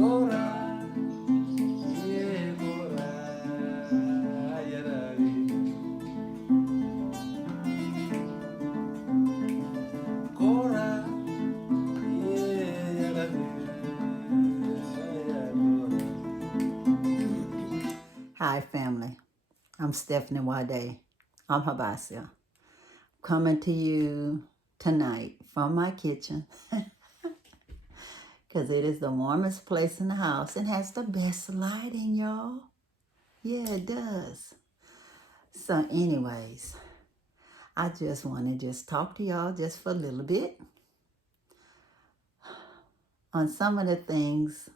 Hi, family. I'm Stephanie Wade. I'm Habasia. Coming to you tonight from my kitchen because it is the warmest place in the house and has the best lighting, y'all. Yeah, it does. So, anyways, I just want to just talk to y'all just for a little bit on some of the things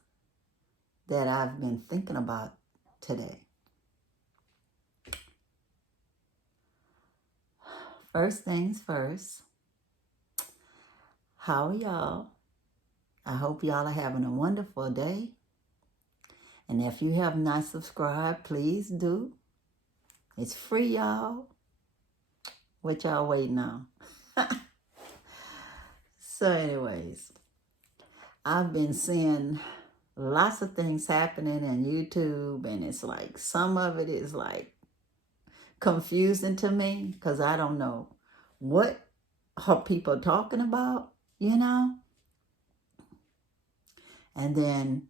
that I've been thinking about today. First things first, how are y'all? I hope y'all are having a wonderful day. And if you have not subscribed, please do. It's free, y'all. What y'all waiting on? So anyways, I've been seeing lots of things happening on YouTube, and it's like some of it is like confusing to me because I don't know what are people talking about, you know? And then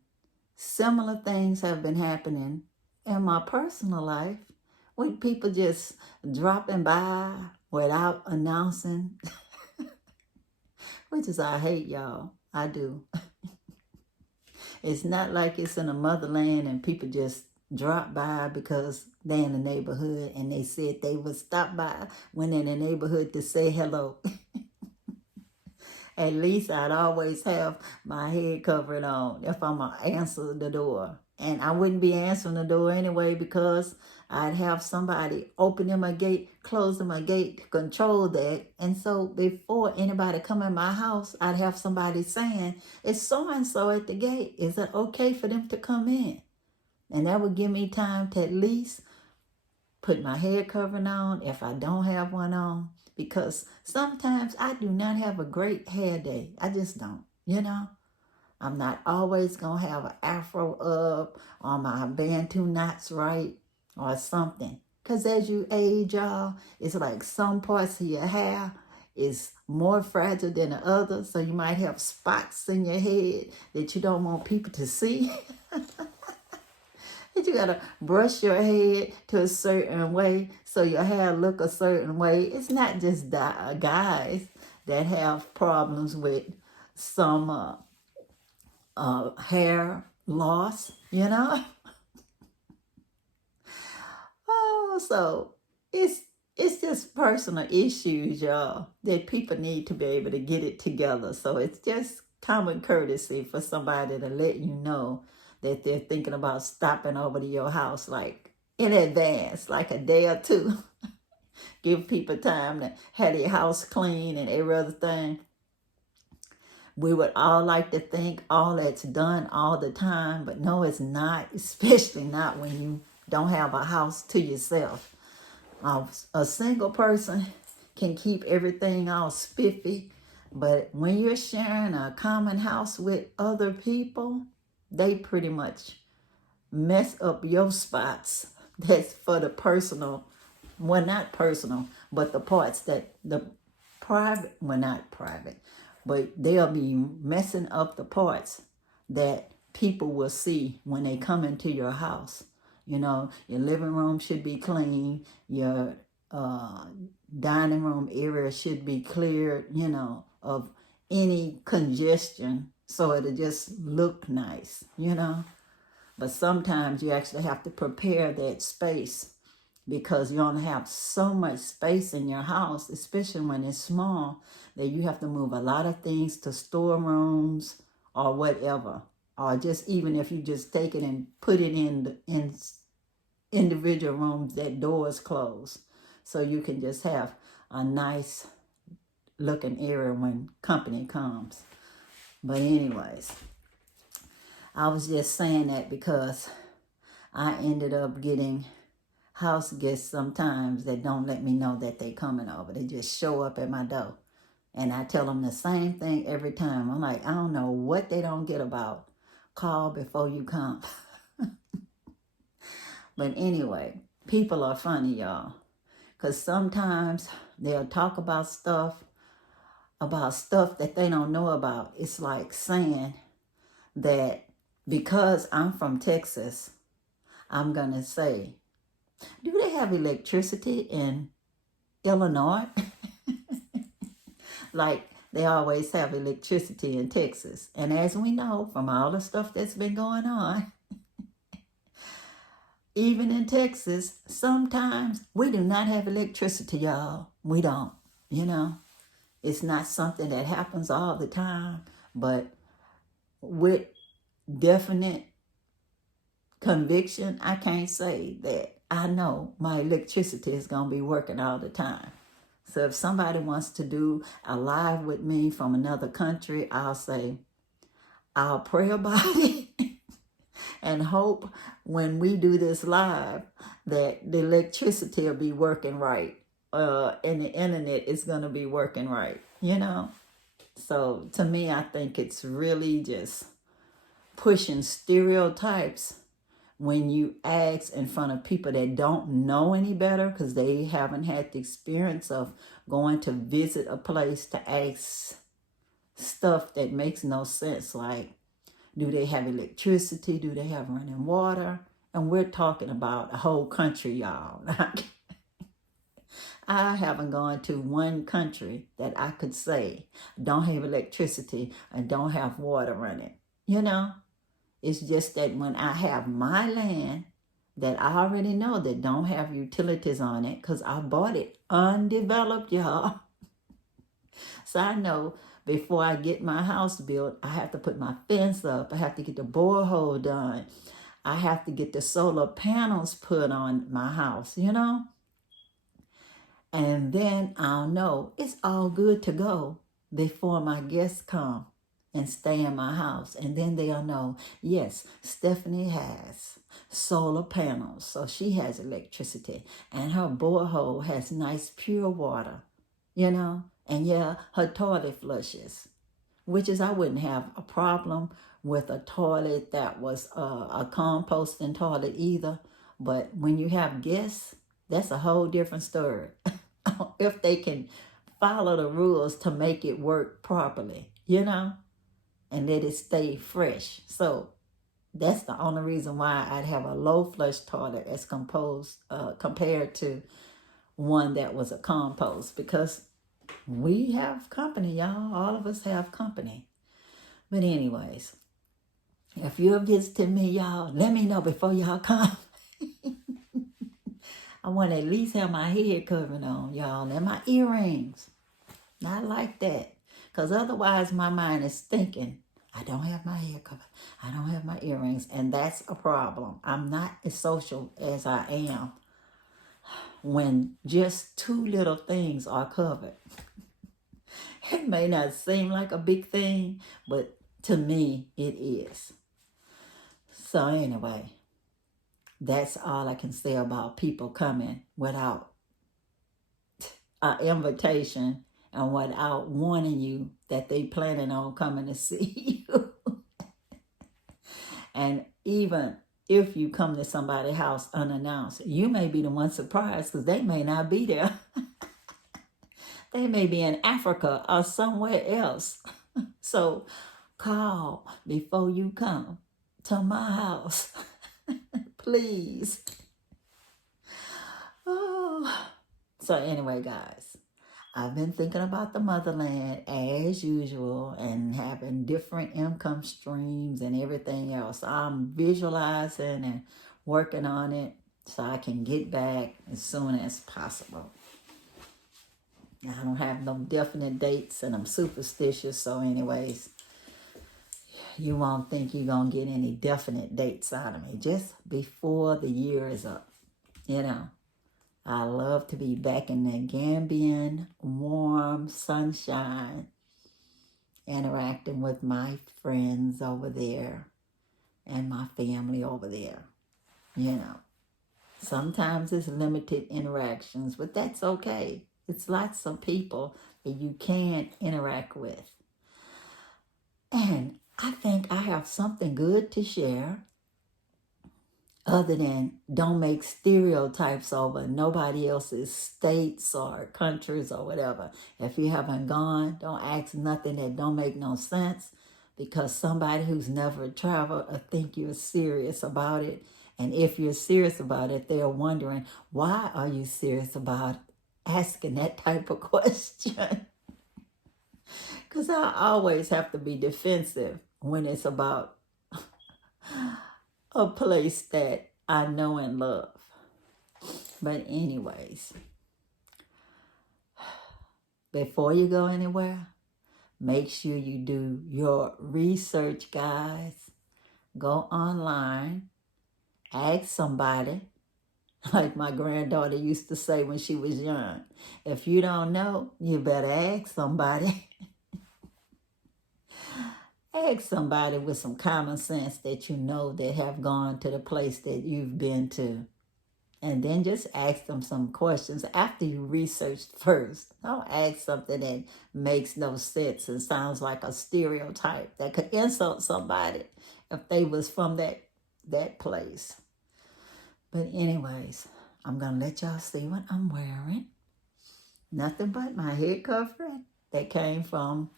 similar things have been happening in my personal life with people just dropping by without announcing, which is I hate, y'all. I do. It's not like it's in a motherland and people just drop by because they in the neighborhood and they said they would stop by when in the neighborhood to say hello. At least I'd always have my head covered on if I'm going to answer the door. And I wouldn't be answering the door anyway because I'd have somebody opening my gate, closing my gate to control that. And so before anybody come in my house, I'd have somebody saying, it's so-and-so at the gate. Is it okay for them to come in? And that would give me time to at least put my head covering on if I don't have one on. Because sometimes I do not have a great hair day. I just don't, you know. I'm not always going to have an afro up or my bantu knots right or something. Because as you age, y'all, it's like some parts of your hair is more fragile than the others. So you might have spots in your head that you don't want people to see. You gotta brush your head to a certain way so your hair look a certain way. It's not just guys that have problems with some hair loss, you know. Oh, so it's just personal issues, y'all, that people need to be able to get it together. So it's just common courtesy for somebody to let you know that they're thinking about stopping over to your house like in advance, like a day or two. Give people time to have their house clean and every other thing. We would all like to think all that's done all the time, but no, it's not, especially not when you don't have a house to yourself. A single person can keep everything all spiffy, but when you're sharing a common house with other people, they pretty much mess up your spots. That's for the personal, well, not personal, but the parts that the private, well, not private, but they'll be messing up the parts that people will see when they come into your house. You know, your living room should be clean, your dining room area should be cleared, you know, of any congestion so it'll just look nice, you know. But sometimes you actually have to prepare that space because you only have so much space in your house, especially when it's small, that you have to move a lot of things to storerooms or whatever. Or just even if you just take it and put it in individual rooms that doors close. So you can just have a nice looking area when company comes. But anyways, I was just saying that because I ended up getting house guests sometimes that don't let me know that they coming over. They just show up at my door. And I tell them the same thing every time. I'm like, I don't know what they don't get about call before you come. But anyway, people are funny, y'all. Because sometimes they'll talk about stuff that they don't know about. It's like saying that because I'm from Texas, I'm going to say, do they have electricity in Illinois? Like they always have electricity in Texas. And as we know from all the stuff that's been going on, even in Texas, sometimes we do not have electricity, y'all. We don't, you know. It's not something that happens all the time, but with definite conviction, I can't say that I know my electricity is going to be working all the time. So if somebody wants to do a live with me from another country, I'll say, I'll pray about it and hope when we do this live that the electricity will be working right. And the internet is going to be working right, you know? So to me, I think it's really just pushing stereotypes when you ask in front of people that don't know any better because they haven't had the experience of going to visit a place to ask stuff that makes no sense, like, do they have electricity? Do they have running water? And we're talking about a whole country, y'all. I haven't gone to one country that I could say don't have electricity and don't have water running. You know, it's just that when I have my land that I already know that don't have utilities on it because I bought it undeveloped, y'all. So I know before I get my house built, I have to put my fence up. I have to get the borehole done. I have to get the solar panels put on my house, you know? And then I'll know it's all good to go before my guests come and stay in my house. And then they'll know, yes, Stephanie has solar panels, so she has electricity. And her borehole has nice pure water, you know? And yeah, her toilet flushes, which is I wouldn't have a problem with a toilet that was a composting toilet either. But when you have guests, that's a whole different story. If they can follow the rules to make it work properly, you know, and let it stay fresh. So that's the only reason why I'd have a low flush toilet as compared to one that was a compost, because we have company, y'all. All of us have company. But anyways, if you're visiting me, y'all, let me know before y'all come. I want to at least have my head covering on, y'all, and my earrings. Not like that. Because otherwise my mind is thinking, I don't have my hair covered. I don't have my earrings. And that's a problem. I'm not as social as I am when just two little things are covered. It may not seem like a big thing, but to me, it is. So anyway, that's all I can say about people coming without an invitation and without warning you that they planning on coming to see you. And even if you come to somebody's house unannounced, you may be the one surprised because they may not be there. They may be in Africa or somewhere else. So call before you come to my house. Please. Oh. So anyway, guys, I've been thinking about the motherland as usual and having different income streams and everything else. I'm visualizing and working on it so I can get back as soon as possible. I don't have no definite dates and I'm superstitious. So anyways, you won't think you're going to get any definite dates out of me just before the year is up. You know, I love to be back in the Gambian warm sunshine, interacting with my friends over there and my family over there. You know, sometimes it's limited interactions, but that's okay. It's lots of people that you can interact with. And I think I have something good to share other than don't make stereotypes over nobody else's states or countries or whatever. If you haven't gone, don't ask nothing that don't make no sense, because somebody who's never traveled will think you're serious about it. And if you're serious about it, they're wondering, why are you serious about asking that type of question? Because I always have to be defensive when it's about a place that I know and love. But anyways, before you go anywhere, make sure you do your research, guys. Go online, ask somebody, like my granddaughter used to say when she was young. If you don't know, you better ask somebody. Ask somebody with some common sense that you know that have gone to the place that you've been to. And then just ask them some questions after you researched first. Don't ask something that makes no sense and sounds like a stereotype that could insult somebody if they was from that place. But anyways, I'm going to let y'all see what I'm wearing. Nothing but my head covering that came from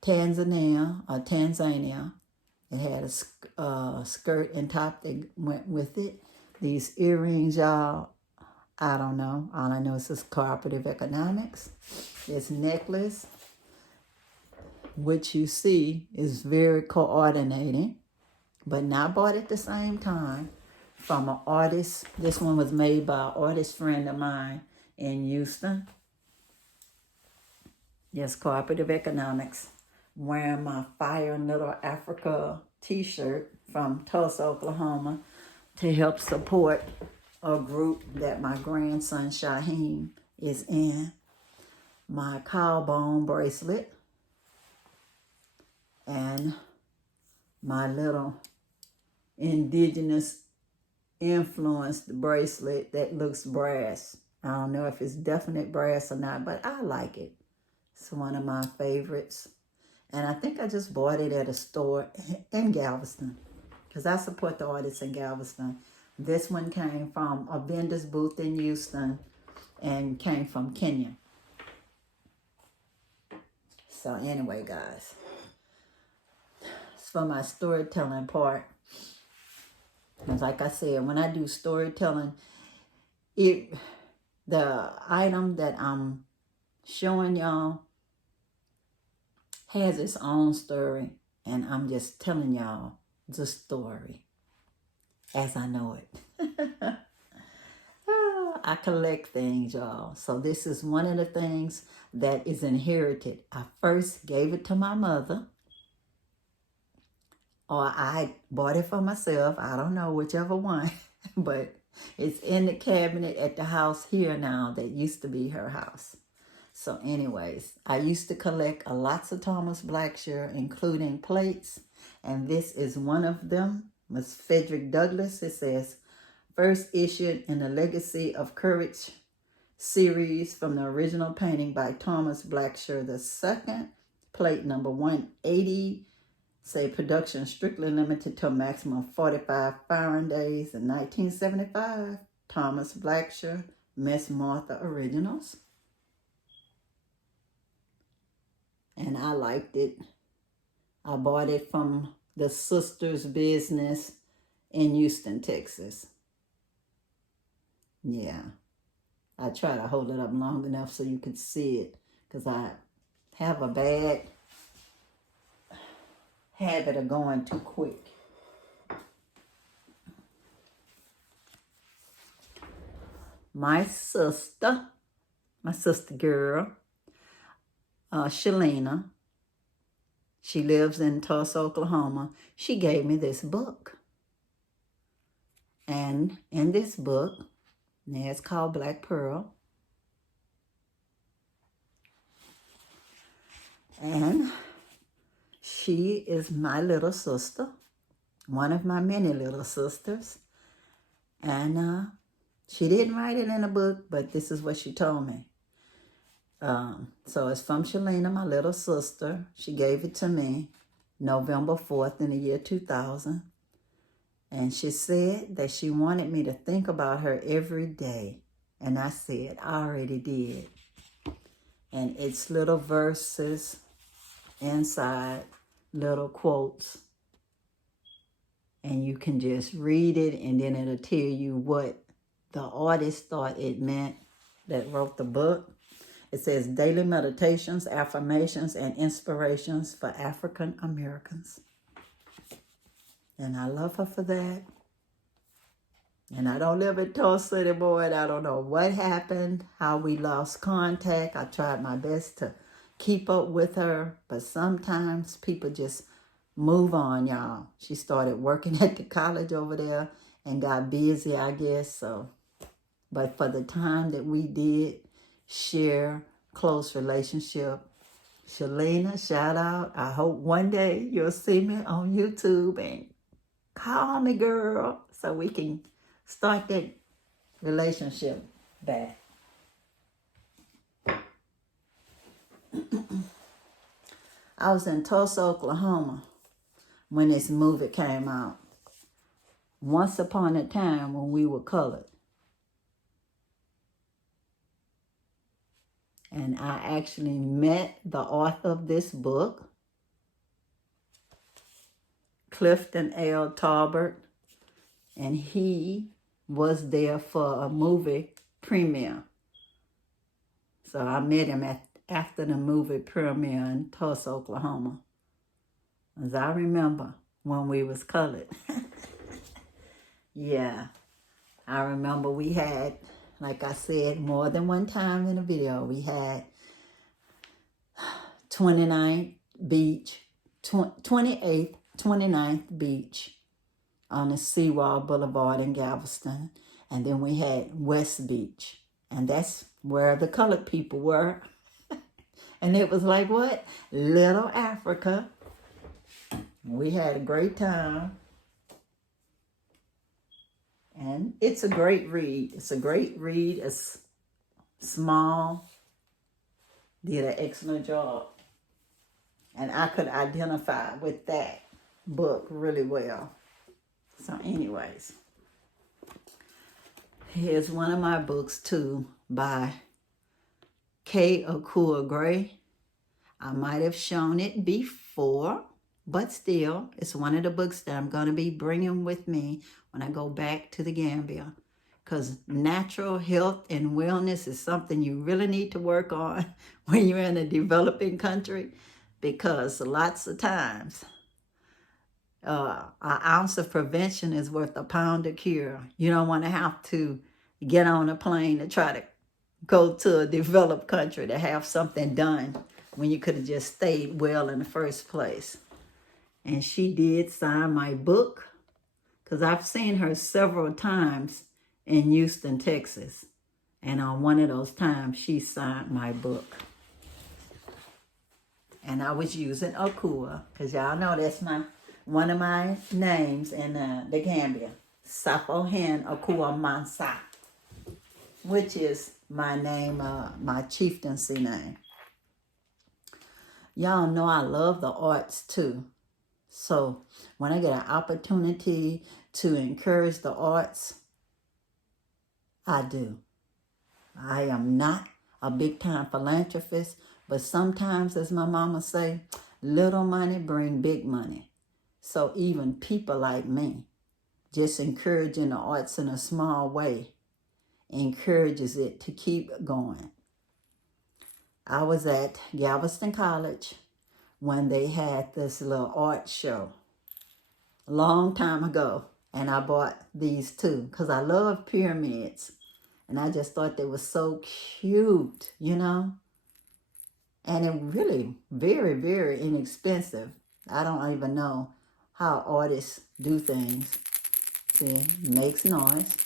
Tanzania. It had a skirt and top that went with it. These earrings, y'all, I don't know. All I know is this cooperative economics. This necklace, which you see is very coordinating, but not bought at the same time from an artist. This one was made by an artist friend of mine in Houston. Yes, cooperative economics. Wearing my Fire Little Africa t-shirt from Tulsa, Oklahoma, to help support a group that my grandson Shaheem is in. My collarbone bracelet and my little indigenous influenced bracelet that looks brass. I don't know if it's definite brass or not, but I like it. It's one of my favorites. And I think I just bought it at a store in Galveston, because I support the artists in Galveston. This one came from a vendor's booth in Houston and came from Kenya. So anyway, guys, it's for my storytelling part. And like I said, when I do storytelling, the item that I'm showing y'all has its own story, and I'm just telling y'all the story as I know it. I collect things, y'all. So this is one of the things that is inherited. I first gave it to my mother, or I bought it for myself. I don't know, whichever one. But it's in the cabinet at the house here now that used to be her house. So anyways, I used to collect lots of Thomas Blackshear, including plates. And this is one of them. Miss Frederick Douglass. It says, first issued in the Legacy of Courage series from the original painting by Thomas Blackshear II. Plate number 180. Say production strictly limited to a maximum of 45 firing days in 1975. Thomas Blackshear, Miss Martha Originals. And I liked it. I bought it from the Sisters Business in Houston, Texas. Yeah. I try to hold it up long enough so you could see it, because I have a bad habit of going too quick. My sister girl, Shalina, she lives in Tulsa, Oklahoma. She gave me this book. And in this book, it's called Black Pearl. And she is my little sister, one of my many little sisters. And she didn't write it in a book, but this is what she told me. So it's from Shalina, my little sister. She gave it to me. November 4th in the year 2000. And she said that she wanted me to think about her every day. And I said, I already did. And it's little verses inside, little quotes. And you can just read it, and then it'll tell you what the artist thought it meant that wrote the book. It says daily meditations, affirmations, and inspirations for African Americans. And I love her for that. And I don't live in Tulsa anymore, and I don't know what happened, how we lost contact. I tried my best to keep up with her, but sometimes people just move on, y'all. She started working at the college over there and got busy, I guess. So, but for the time that we did share close relationship, Shalina, shout out. I hope one day you'll see me on YouTube and call me, girl, so we can start that relationship back. I was in Tulsa, Oklahoma when this movie came out. Once upon a time when we were colored. And I actually met the author of this book, Clifton L. Talbert, and he was there for a movie premiere. So I met him after the movie premiere in Tulsa, Oklahoma. As I remember when we was colored. Yeah, I remember we had, like I said, more than one time in the video, we had 29th Beach, 28th, 29th Beach on the Seawall Boulevard in Galveston. And then we had West Beach. And that's where the colored people were. And it was like what? Little Africa. We had a great time. And it's a great read. It's a great read. It's small. Did an excellent job. And I could identify with that book really well. So anyways, here's one of my books too by Akua Gray. I might have shown it before, but still, it's one of the books that I'm going to be bringing with me when I go back to the Gambia. Because natural health and wellness is something you really need to work on when you're in a developing country. Because lots of times, an ounce of prevention is worth a pound of cure. You don't want to have to get on a plane to try to go to a developed country to have something done when you could have just stayed well in the first place. And she did sign my book, because I've seen her several times in Houston, Texas. And on one of those times, she signed my book. And I was using Akua, because y'all know that's one of my names in the Gambia. Safohene Ekua Mansa, which is my name, my chieftaincy name. Y'all know I love the arts too. So when I get an opportunity to encourage the arts, I do. I am not a big-time philanthropist, but sometimes, as my mama say, little money bring big money. So even people like me, just encouraging the arts in a small way, encourages it to keep going. I was at Galveston College when they had this little art show a long time ago. And I bought these too because I love pyramids. And I just thought they were so cute, you know. And it really very, very inexpensive. I don't even know how artists do things. See, it makes noise.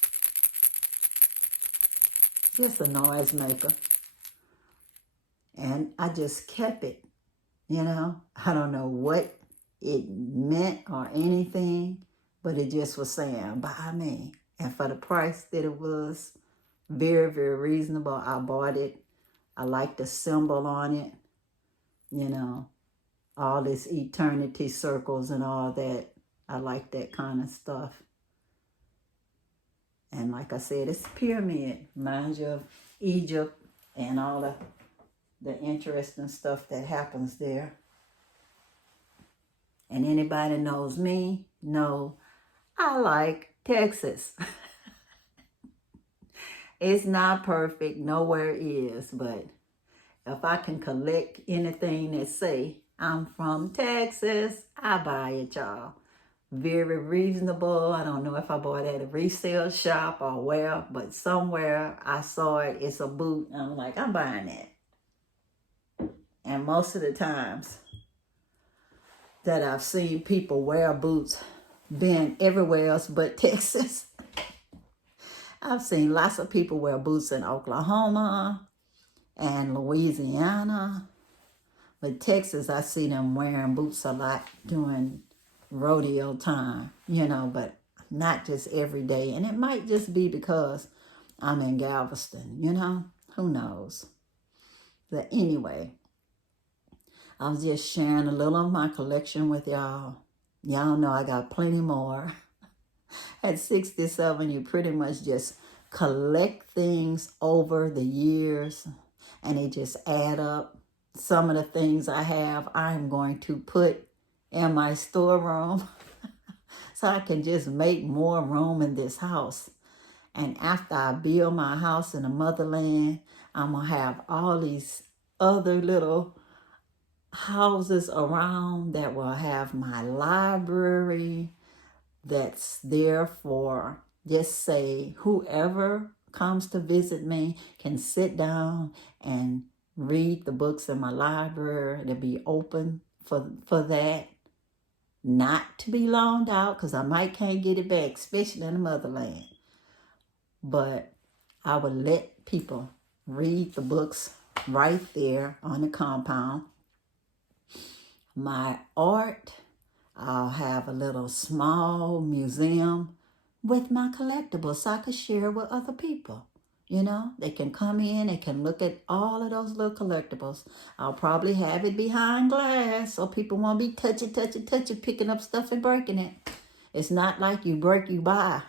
Just a noise maker. And I just kept it, you know. I don't know what it meant or anything, but it just was saying, buy me. And for the price that it was, very, very reasonable, I bought it. I like the symbol on it, you know. all this eternity circles and all that. I like that kind of stuff. And like I said, it's a pyramid. Reminds you of Egypt and all the interesting stuff that happens there. And anybody knows me know I like Texas. It's not perfect, nowhere is, but if I can collect anything that say I'm from Texas, I buy it, y'all. Very reasonable. I don't know if I bought it at a resale shop or where, but somewhere I saw it. It's a boot. And I'm like, I'm buying that. And most of the times that I've seen people wear boots, been everywhere else but Texas. I've seen lots of people wear boots in Oklahoma and Louisiana. But Texas, I see them wearing boots a lot during rodeo time, but not just every day. And it might just be because I'm in Galveston, who knows. But anyway, I was just sharing a little of my collection with y'all. Y'all know I got plenty more. At 67, you pretty much just collect things over the years and they just add up. Some of the things I have, I'm going to put in my storeroom so I can just make more room in this house. And after I build my house in the motherland, I'm going to have all these other little houses around that will have my library that's there for, just say, whoever comes to visit me can sit down and read the books in my library. It'll be open for that. Not to be loaned out, because I might can't get it back, especially in the motherland. But I would let people read the books right there on the compound. My art, I'll have a little small museum with my collectibles so I could share with other people. They can come in, they can look at all of those little collectibles. I'll probably have it behind glass so people won't be touching, picking up stuff and breaking it. It's not like you break, you buy.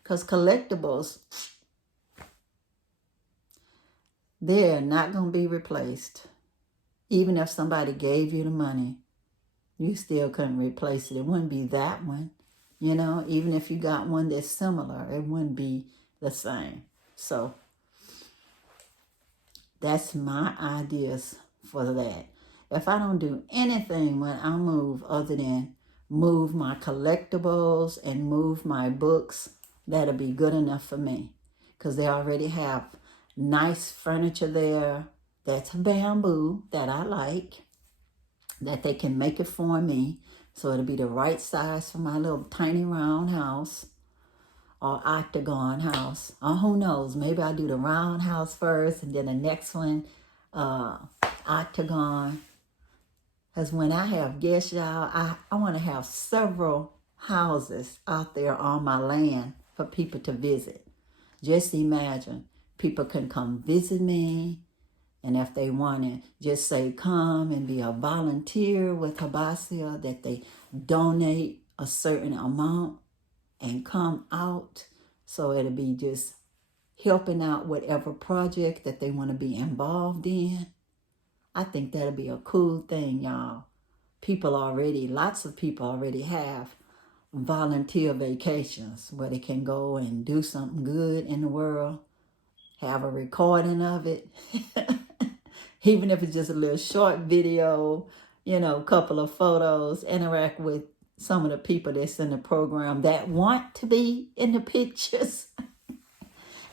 Because collectibles, they're not going to be replaced. Even if somebody gave you the money, you still couldn't replace it. It wouldn't be that one. Even if you got one that's similar, it wouldn't be the same. So that's my ideas for that. If I don't do anything when I move other than move my collectibles and move my books, that'll be good enough for me. Because they already have nice furniture there that's bamboo that I like, that they can make it for me. So it'll be the right size for my little tiny round house or octagon house. Or who knows, maybe I'll do the round house first and then the next one, octagon. Because when I have guests, y'all, I want to have several houses out there on my land for people to visit. Just imagine, people can come visit me. And if they want to just say, come and be a volunteer with Habasia, that they donate a certain amount and come out. So it'll be just helping out whatever project that they want to be involved in. I think that'll be a cool thing, y'all. Lots of people already have volunteer vacations where they can go and do something good in the world. Have a recording of it. Even if it's just a little short video, couple of photos, interact with some of the people that's in the program that want to be in the pictures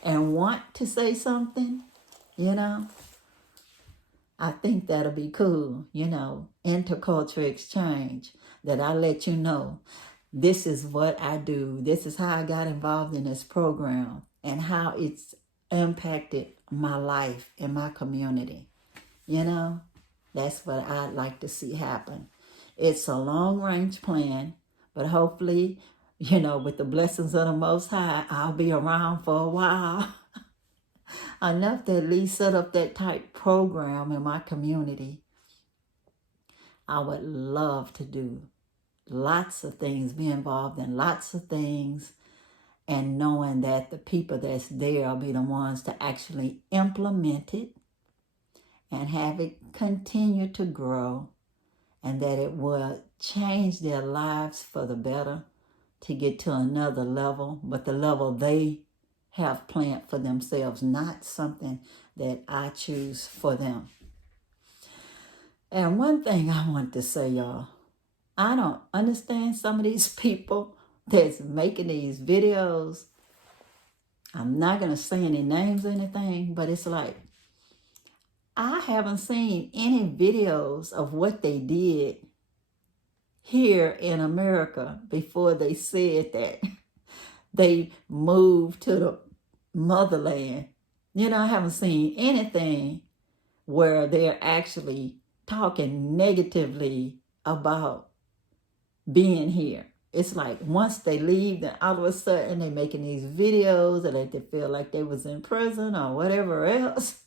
and want to say something, I think that'll be cool, intercultural exchange, that I let you know, this is what I do. This is how I got involved in this program and how it's impacted my life and my community. That's what I'd like to see happen. It's a long-range plan, but hopefully, with the blessings of the Most High, I'll be around for a while. Enough to at least set up that type program in my community. I would love to do lots of things, be involved in lots of things, and knowing that the people that's there will be the ones to actually implement it and have it continue to grow, and that it will change their lives for the better to get to another level, but the level they have planned for themselves, not something that I choose for them. And one thing I want to say, y'all, I don't understand some of these people that's making these videos. I'm not going to say any names or anything, but it's like, I haven't seen any videos of what they did here in America before they said that they moved to the motherland. I haven't seen anything where they're actually talking negatively about being here. It's like once they leave, then all of a sudden they're making these videos and they feel like they was in prison or whatever else.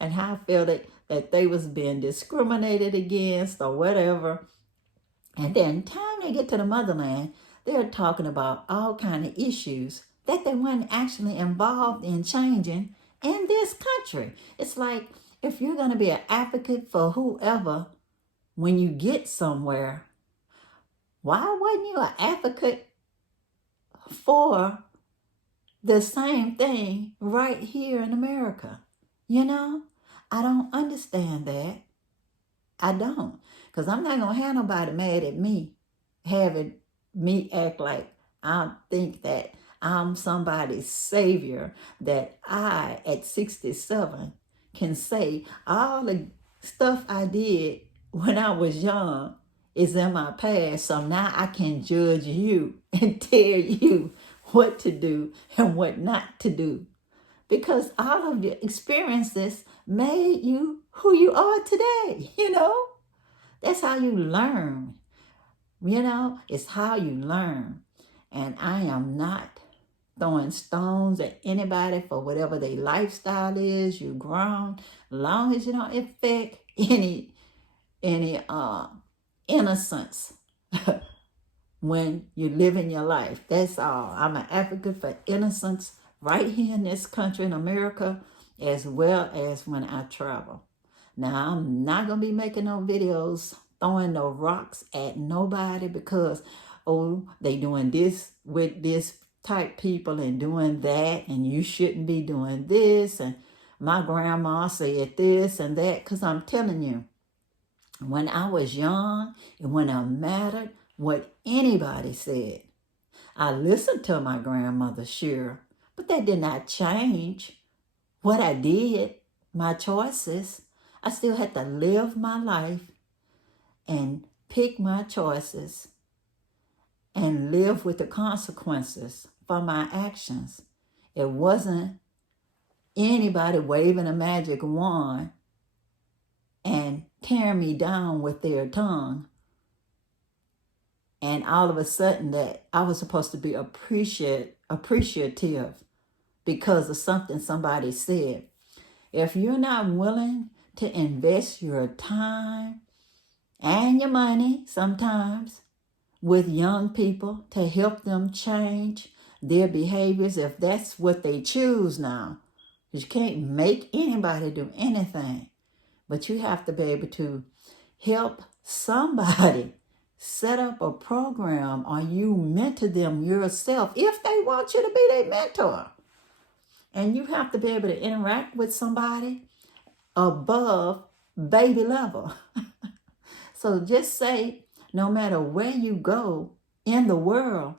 And how I feel that they was being discriminated against or whatever. And then time they get to the motherland, they're talking about all kind of issues that they weren't actually involved in changing in this country. It's like, if you're going to be an advocate for whoever, when you get somewhere, why wasn't you an advocate for the same thing right here in America? I don't understand that. I don't. Because I'm not going to have nobody mad at me, having me act like I think that I'm somebody's savior, that I, at 67, can say all the stuff I did when I was young is in my past. So now I can judge you and tell you what to do and what not to do. Because all of your experiences made you who you are today, That's how you learn. It's how you learn. And I am not throwing stones at anybody for whatever their lifestyle is. You're grown. As long as you don't affect any innocence when you're living your life. That's all. I'm an advocate for innocence right here in this country in America, as well as when I travel. Now, I'm not going to be making no videos throwing no rocks at nobody because, they doing this with this type people and doing that, and you shouldn't be doing this, and my grandma said this and that. Because I'm telling you, when I was young and when it mattered what anybody said, I listened to my grandmother, sure, but that did not change what I did, my choices. I still had to live my life and pick my choices and live with the consequences for my actions. It wasn't anybody waving a magic wand and tearing me down with their tongue. And all of a sudden that I was supposed to be appreciative because of something somebody said. If you're not willing to invest your time and your money sometimes with young people to help them change their behaviors, if that's what they choose now, because you can't make anybody do anything, but you have to be able to help somebody set up a program, or you mentor them yourself if they want you to be their mentor. And you have to be able to interact with somebody above baby level. So just say, no matter where you go in the world,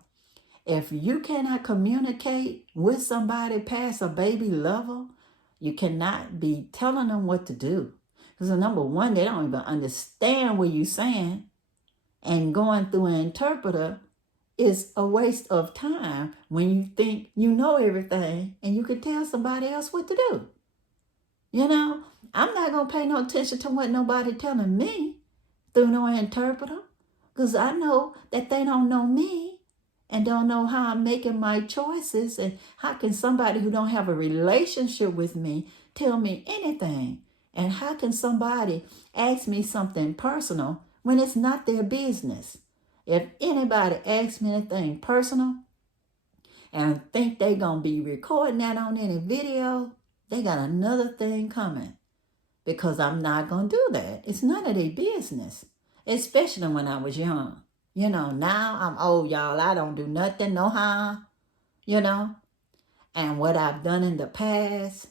if you cannot communicate with somebody past a baby level, you cannot be telling them what to do. Because number one, they don't even understand what you're saying. And going through an interpreter is a waste of time when you think you know everything and you can tell somebody else what to do. I'm not going to pay no attention to what nobody telling me through no interpreter, because I know that they don't know me and don't know how I'm making my choices. And how can somebody who don't have a relationship with me tell me anything? And how can somebody ask me something personal when it's not their business? If anybody asks me anything personal and think they're going to be recording that on any video, they got another thing coming, because I'm not going to do that. It's none of their business, especially when I was young. You know, now I'm old, y'all. I don't do nothing, no harm, you know. And what I've done in the past,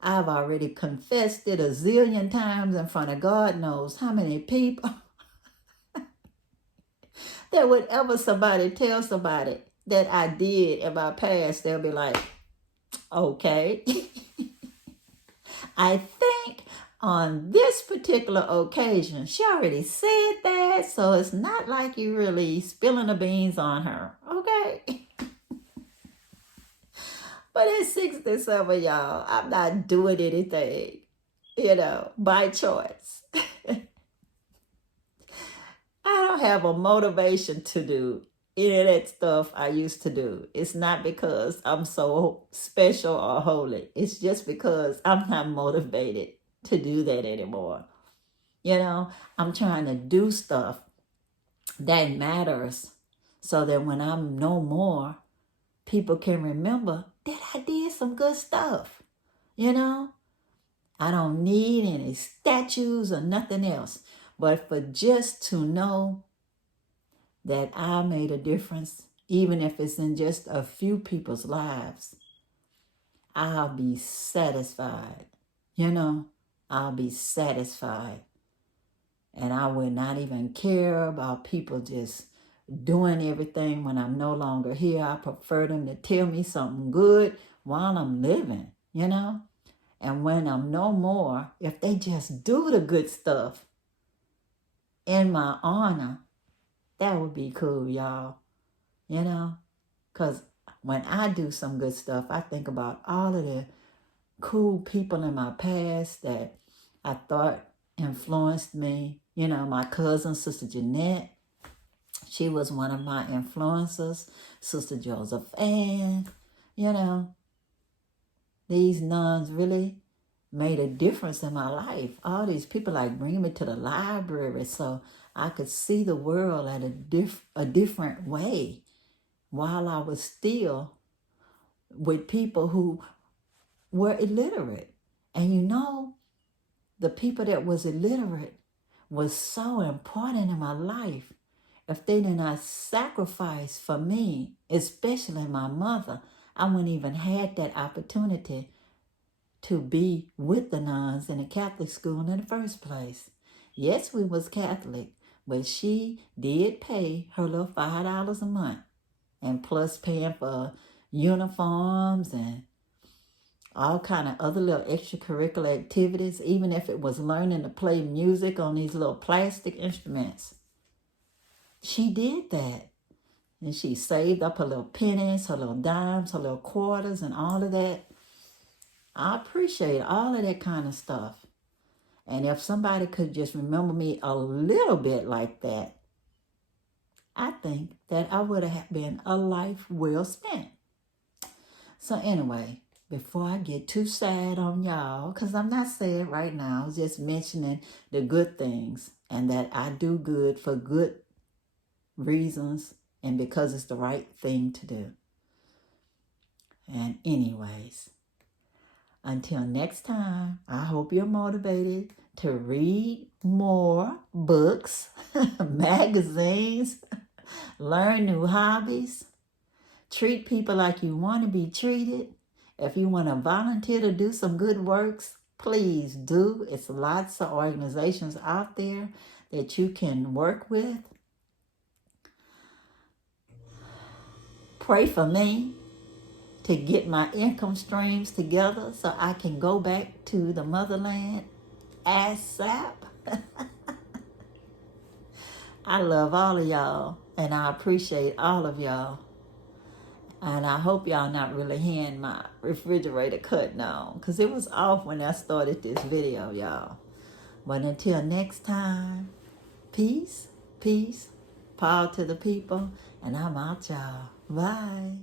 I've already confessed it a zillion times in front of God knows how many people that would ever somebody tell somebody that I did in my past, they'll be like, okay. I think on this particular occasion, she already said that, so it's not like you really spilling the beans on her, okay? But at 67, y'all, I'm not doing anything, by choice. I don't have a motivation to do any of that stuff I used to do. It's not because I'm so special or holy. It's just because I'm not motivated to do that anymore. I'm trying to do stuff that matters so that when I'm no more, people can remember that I did some good stuff. I don't need any statues or nothing else. But for just to know that I made a difference, even if it's in just a few people's lives, I'll be satisfied. I'll be satisfied. And I would not even care about people just doing everything when I'm no longer here. I prefer them to tell me something good while I'm living, And when I'm no more, if they just do the good stuff in my honor, that would be cool, y'all. Because when I do some good stuff, I think about all of the cool people in my past that I thought influenced me. My cousin, Sister Jeanette, she was one of my influencers. Sister Josephine, these nuns really made a difference in my life. All these people bringing me to the library so I could see the world at a different way while I was still with people who were illiterate. And the people that was illiterate was so important in my life. If they did not sacrifice for me, especially my mother, I wouldn't even had that opportunity to be with the nuns in a Catholic school in the first place. Yes, we was Catholic, but she did pay her little $5 a month, and plus paying for uniforms and all kind of other little extracurricular activities, even if it was learning to play music on these little plastic instruments. She did that. And she saved up her little pennies, her little dimes, her little quarters, and all of that. I appreciate all of that kind of stuff. And if somebody could just remember me a little bit like that, I think that I would have been a life well spent. So anyway, before I get too sad on y'all, because I'm not sad right now, I was just mentioning the good things and that I do good for good reasons and because it's the right thing to do. And anyways, until next time, I hope you're motivated to read more books, magazines, learn new hobbies, treat people like you want to be treated. If you want to volunteer to do some good works, please do. It's lots of organizations out there that you can work with. Pray for me to get my income streams together so I can go back to the motherland ASAP. I love all of y'all, and I appreciate all of y'all. And I hope y'all not really hearing my refrigerator cutting on, because it was off when I started this video, y'all. But until next time, peace, power to the people, and I'm out, y'all. Bye.